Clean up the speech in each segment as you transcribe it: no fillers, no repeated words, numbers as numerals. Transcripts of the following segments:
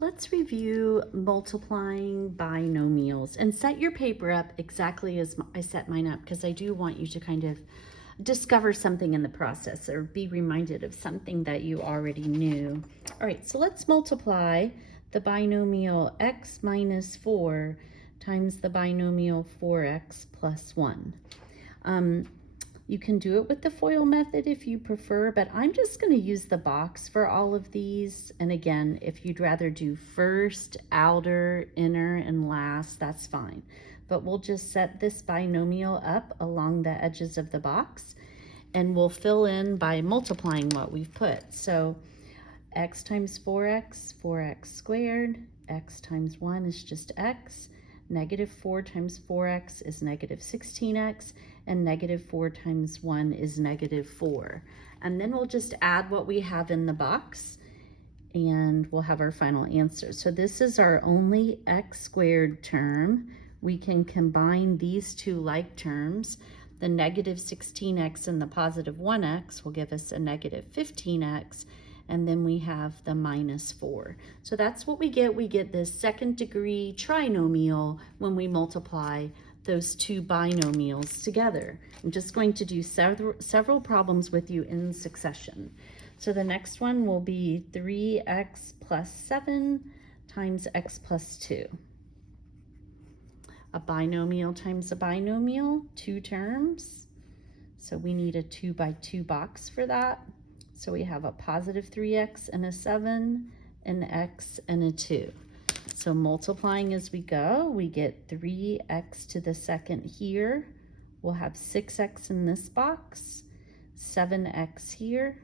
Let's review multiplying binomials and set your paper up exactly as I set mine up, because I do want you to kind of discover something in the process or be reminded of something that you already knew. All right, so let's multiply the binomial x minus 4 times the binomial 4x plus 1. You can do it with the FOIL method if you prefer, but I'm just going to use the box for all of these. And again, if you'd rather do first, outer, inner, and last, that's fine. But we'll just set this binomial up along the edges of the box, and we'll fill in by multiplying what we've put. So x times 4x, 4x squared, x times 1 is just x, negative 4 times 4x is negative 16x, and negative 4 times 1 is negative 4. And then we'll just add what we have in the box, and we'll have our final answer. So this is our only x squared term. We can combine these two like terms. The negative 16x and the positive 1x will give us a negative 15x, and then we have the minus 4. So that's what we get. We get this second degree trinomial when we multiply those two binomials together. I'm just going to do several problems with you in succession. So the next one will be 3x plus 7 times x plus 2. A binomial times a binomial, two terms. So we need a 2 by 2 box for that. So we have a positive 3x and a 7, an x and a 2. So multiplying as we go, we get 3x to the second here. We'll have 6x in this box, 7x here,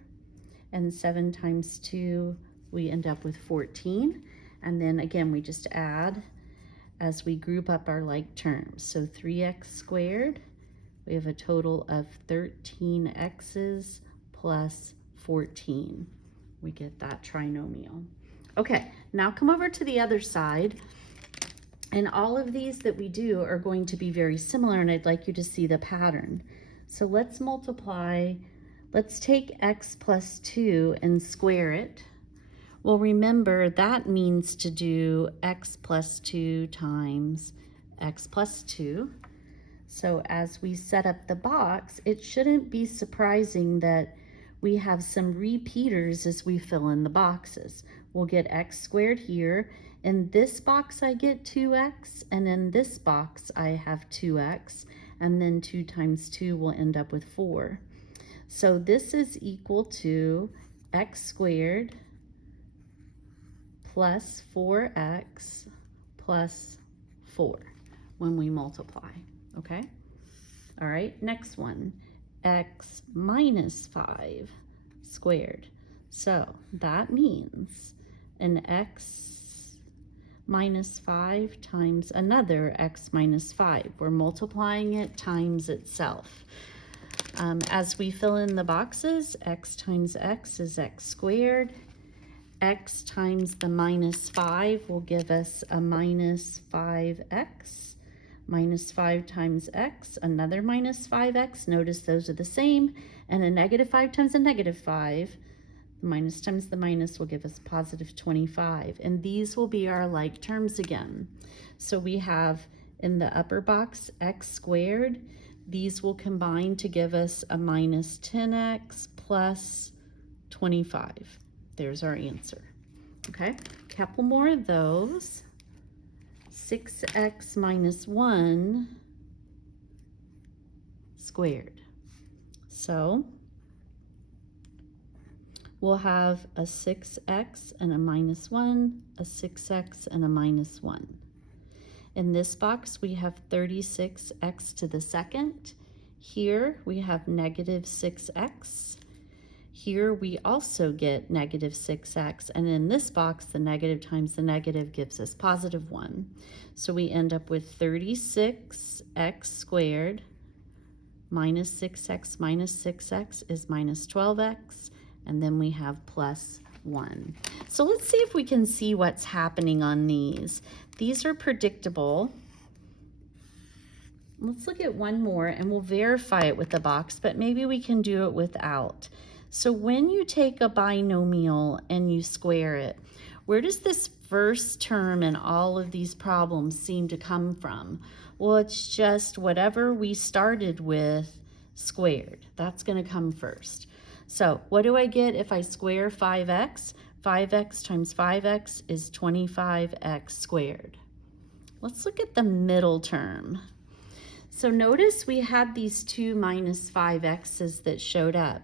and 7 times 2, we end up with 14. And then again, we just add as we group up our like terms. So 3x squared, we have a total of 13x's plus 14. We get that trinomial. Okay, now come over to the other side. And all of these that we do are going to be very similar, and I'd like you to see the pattern. So let's multiply. Let's take x plus 2 and square it. Well, remember, that means to do x plus 2 times x plus 2. So as we set up the box, it shouldn't be surprising that we have some repeaters as we fill in the boxes. We'll get x squared here. In this box, I get 2x, and in this box, I have 2x, and then 2 times 2 will end up with 4. So this is equal to x squared plus 4x plus 4 when we multiply, okay? All right, next one, x minus 5 squared. So that means an x minus 5 times another x minus 5. We're multiplying it times itself. As we fill in the boxes, x times x is x squared. X times the minus 5 will give us a minus 5x. Minus 5 times x, another minus 5x. Notice those are the same. And a negative 5 times a negative 5. The minus times the minus will give us positive 25. And these will be our like terms again. So we have in the upper box x squared. These will combine to give us a minus 10x plus 25. There's our answer. Okay, a couple more of those. 6x minus 1 squared. So we'll have a 6x and a minus 1, a 6x and a minus 1. In this box, we have 36x to the second. Here we have negative 6x. Here we also get negative 6x, and in this box, the negative times the negative gives us positive 1. So we end up with 36x squared minus 6x is minus 12x, and then we have plus 1. So let's see if we can see what's happening on these. These are predictable. Let's look at one more, and we'll verify it with the box, but maybe we can do it without. So when you take a binomial and you square it, Where does this first term in all of these problems seem to come from? Well, it's just whatever we started with squared. That's going to come first. So what do I get if I square 5x? 5x times 5x is 25x squared. Let's look at the middle term. So notice we had these two minus 5x's that showed up.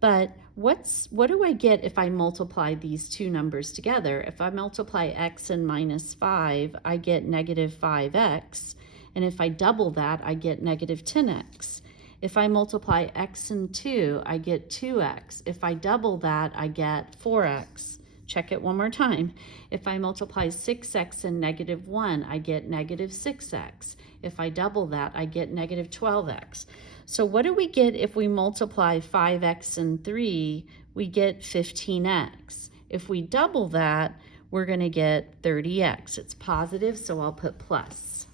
But what do I get if I multiply these two numbers together? If I multiply x and minus 5, I get negative 5x. And if I double that, I get negative 10x. If I multiply x and 2, I get 2x. If I double that, I get 4x. Check it one more time. If I multiply 6x and negative 1, I get negative 6x. If I double that, I get negative 12x. So what do we get if we multiply 5x and 3? We get 15x. If we double that, we're going to get 30x. It's positive, so I'll put plus.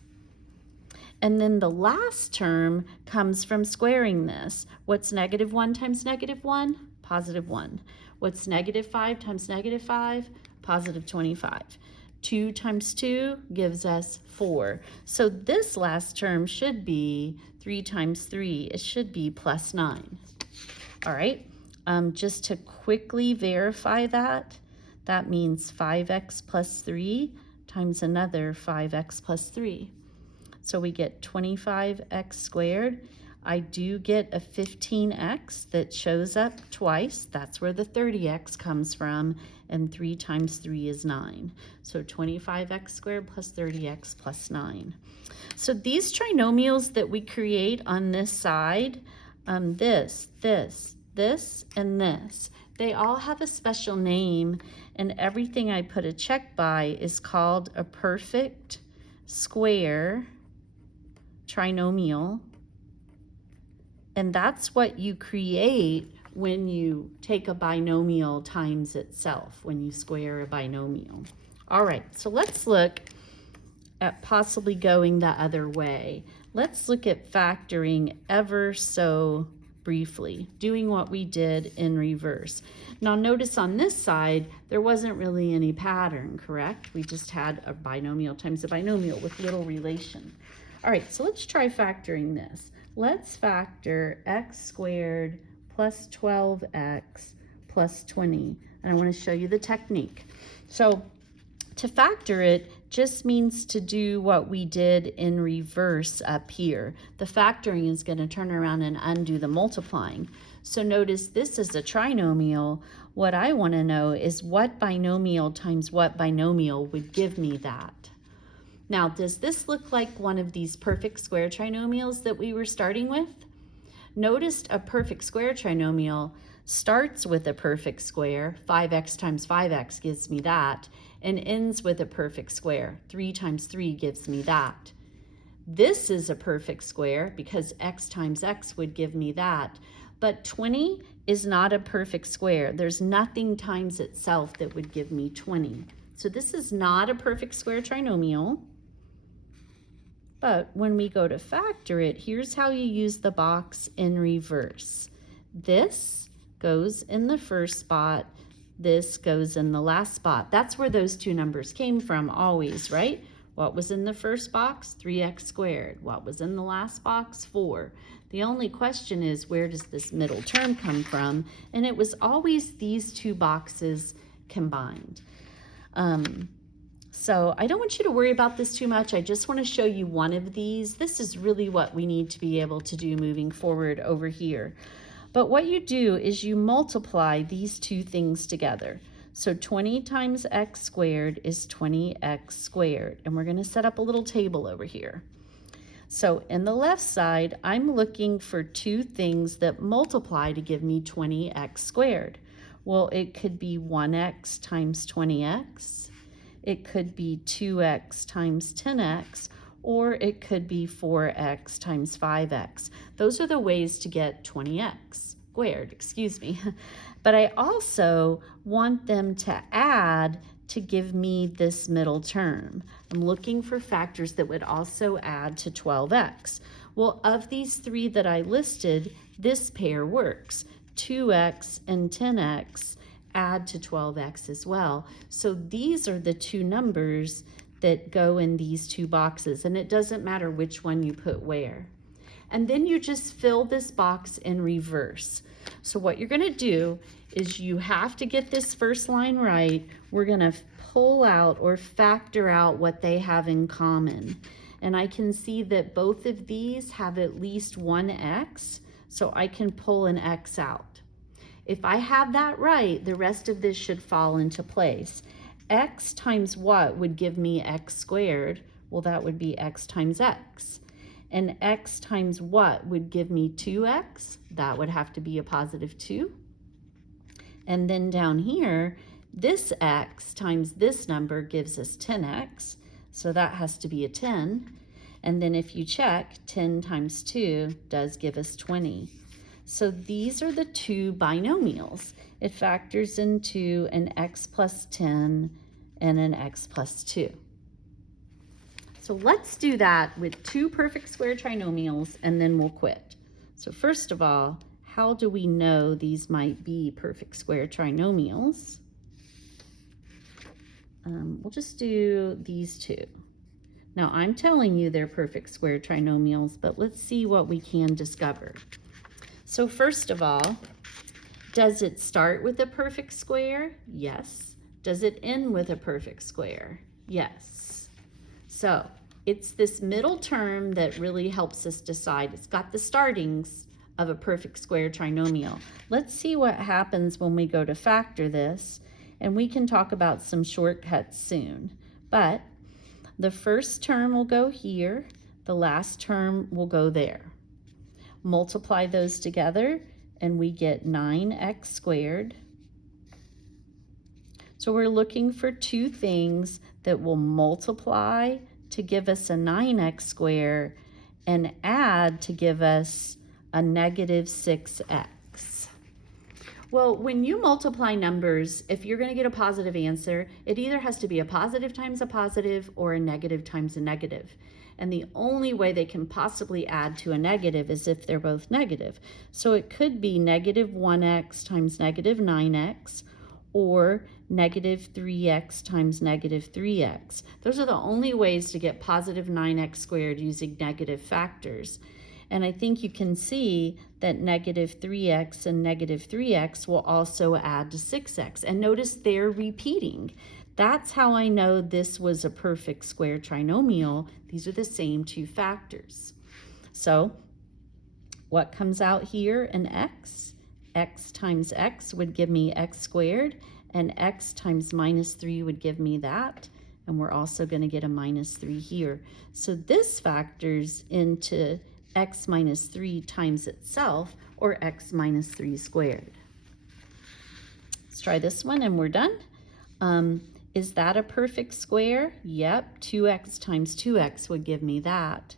And then the last term comes from squaring this. What's negative 1 times negative 1? Positive 1. What's negative 5 times negative 5? Positive 25. 2 times 2 gives us 4. So this last term should be 3 times 3. It should be plus 9. All right, just to quickly verify that, that means 5x plus 3 times another 5x plus 3. So we get 25x squared. I do get a 15x that shows up twice. That's where the 30x comes from. And 3 times 3 is 9. So 25x squared plus 30x plus 9. So these trinomials that we create on this side, this, and this, they all have a special name, and everything I put a check by is called a perfect square trinomial. And that's what you create when you take a binomial times itself, when you square a binomial. All right, so let's look at possibly going the other way. Let's look at factoring ever so briefly, doing what we did in reverse. Now notice on this side, there wasn't really any pattern, correct? We just had a binomial times a binomial with little relation. All right, so let's try factoring this. Let's factor x squared plus 12x plus 20. And I want to show you the technique. So to factor it just means to do what we did in reverse up here. The factoring is going to turn around and undo the multiplying. So notice this is a trinomial. What I want to know is what binomial times what binomial would give me that. Now, does this look like one of these perfect square trinomials that we were starting with? Notice a perfect square trinomial starts with a perfect square, 5x times 5x gives me that, and ends with a perfect square, 3 times 3 gives me that. This is a perfect square because x times x would give me that, but 20 is not a perfect square. There's nothing times itself that would give me 20. So this is not a perfect square trinomial. But when we go to factor it, here's how you use the box in reverse. This goes in the first spot, this goes in the last spot. That's where those two numbers came from always, right? What was in the first box? 3x squared. What was in the last box? 4. The only question is, where does this middle term come from? And it was always these two boxes combined. So I don't want you to worry about this too much. I just want to show you one of these. This is really what we need to be able to do moving forward over here. But what you do is you multiply these two things together. So 20 times x squared is 20x squared. And we're going to set up a little table over here. So in the left side, I'm looking for two things that multiply to give me 20x squared. Well, it could be 1x times 20x. It could be 2x times 10x, or it could be 4x times 5x. Those are the ways to get 20x squared, excuse me. But I also want them to add to give me this middle term. I'm looking for factors that would also add to 12x. Well, of these three that I listed, this pair works. 2x and 10x add to 12x as well. So these are the two numbers that go in these two boxes, and it doesn't matter which one you put where. And then you just fill this box in reverse. So what you're gonna do is you have to get this first line right. We're gonna pull out or factor out what they have in common. And I can see that both of these have at least one x, so I can pull an x out. If I have that right, the rest of this should fall into place. X times what would give me x squared? Well, that would be x times x. And x times what would give me 2x? That would have to be a positive 2. And then down here, this x times this number gives us 10x, so that has to be a 10. And then if you check, 10 times 2 does give us 20. So these are the two binomials. It factors into an x plus 10 and an x plus 2. So let's do that with two perfect square trinomials, and then we'll quit. So first of all, how do we know these might be perfect square trinomials? We'll just do these two. Now I'm telling you they're perfect square trinomials, but let's see what we can discover. So first of all, does it start with a perfect square? Yes. Does it end with a perfect square? Yes. So it's this middle term that really helps us decide. It's got the startings of a perfect square trinomial. Let's see what happens when we go to factor this, and we can talk about some shortcuts soon. But the first term will go here, the last term will go there. Multiply those together and we get 9x squared. So we're looking for two things that will multiply to give us a 9x squared and add to give us a negative 6x. Well, when you multiply numbers, if you're going to get a positive answer, it either has to be a positive times a positive or a negative times a negative. And the only way they can possibly add to a negative is if they're both negative. So it could be negative 1x times negative 9x, or negative 3x times negative 3x. Those are the only ways to get positive 9x squared using negative factors. And I think you can see that negative 3x and negative 3x will also add to 6x. And notice they're repeating. That's how I know this was a perfect square trinomial. These are the same two factors. So what comes out here in x? X times x would give me x squared, and x times minus 3 would give me that. And we're also going to get a minus 3 here. So this factors into x minus 3 times itself, or x minus 3 squared. Let's try this one and we're done. Is that a perfect square? Yep, 2x times 2x would give me that.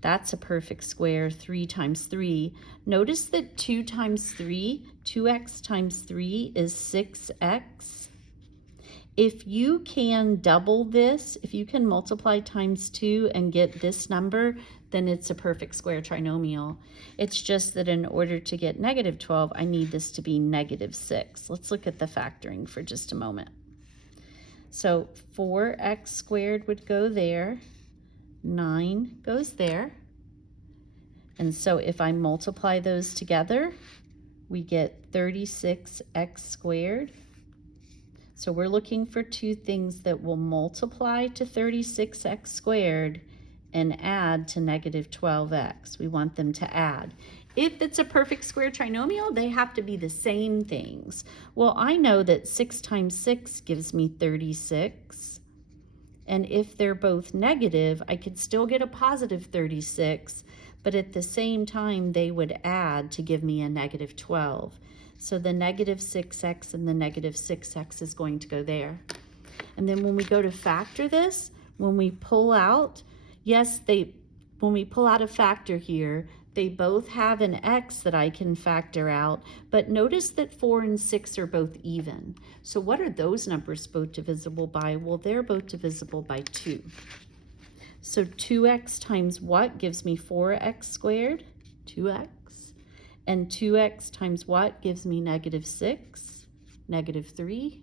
That's a perfect square, 3 times 3. Notice that 2 times 3, 2x times 3 is 6x. If you can double this, if you can multiply times 2 and get this number, then it's a perfect square trinomial. It's just that in order to get negative 12, I need this to be negative 6. Let's look at the factoring for just a moment. So 4x squared would go there, 9 goes there, and so if I multiply those together, we get 36x squared. So we're looking for two things that will multiply to 36x squared and add to negative 12x. We want them to add. If it's a perfect square trinomial, they have to be the same things. Well, I know that 6 times 6 gives me 36. And if they're both negative, I could still get a positive 36, but at the same time, they would add to give me a negative 12. So the negative 6x and the negative 6x is going to go there. And then when we go to factor this, when we pull out, when we pull out a factor here, they both have an x that I can factor out, but notice that 4 and 6 are both even. So what are those numbers both divisible by? Well, they're both divisible by 2. So 2x times what gives me 4x squared? 2x. And 2x times what gives me negative 6? negative 3.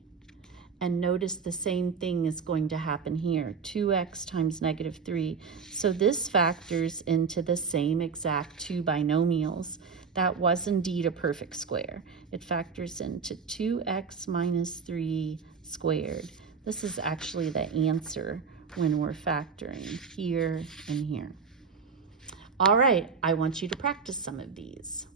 And notice the same thing is going to happen here, 2x times negative 3. So this factors into the same exact two binomials. That was indeed a perfect square. It factors into 2x minus 3 squared. This is actually the answer when we're factoring here and here. All right, I want you to practice some of these.